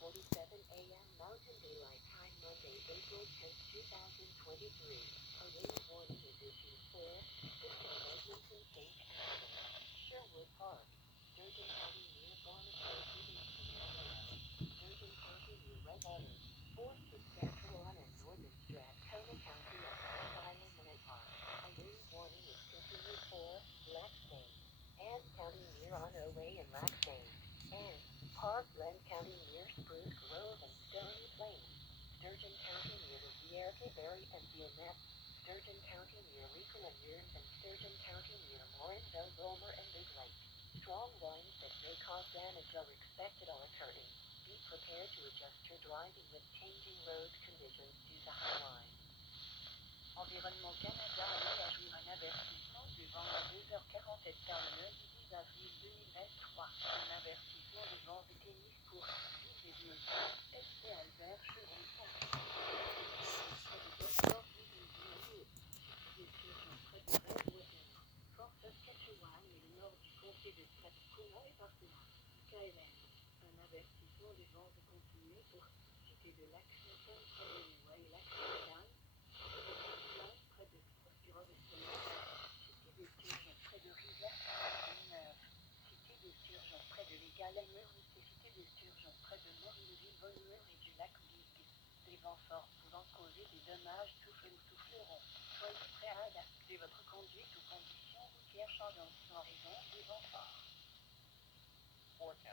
7:47 a.m. Mountain Daylight Time, Monday, April 10th, 2023. A rain warning is issued for Pittsburgh, Edmonton, St. Anthony, Sherwood Park, Sturgeon County near Boniface, Sturgeon County near Red Otter, Fort Saskatchewan and Northern Strathcona County at Grand Island Minute Park. A rain warning is continued for Laxane, Anne County near Onoway and Laxane, and Parkland County near Spruce Grove and Stony Plains, Sturgeon County near Riviera, Berry and Dionette, Sturgeon County near Lincoln and Yearns, and Sturgeon County near Morinville, Gomer and Big Lake. Strong winds that may cause damage are expected or occurring. Be prepared to adjust your driving with changing road conditions due to high winds. Environnement Canada a mis à jour un avertissement du vent à 2h47 par le lundi 10 avril 2023. Un avertissement de vent de tennis pour 10,5 SC Albert Chevron. Près de Bonaparte, près de Redwater, Fort Saskatchewan et le nord du comté de Strathcona et partenaire du KLM. Un avertissement des vents de continuer pour cité de Lexington, près de Leeway, Lexington, près de Oscar-Oveston, cité de Sturgeon, près de Rivière-Neuve, cité de Sturgeon, près de l'Égal-Lemur, cité de Sturgeon, près de Morinville, Bonnemur et du lac Big. Des vents forts pouvant causer des dommages soufflent ou souffleront. Soyez prêts à adapter votre conduite aux conditions routières changeantes en raison des vents forts. Forecast.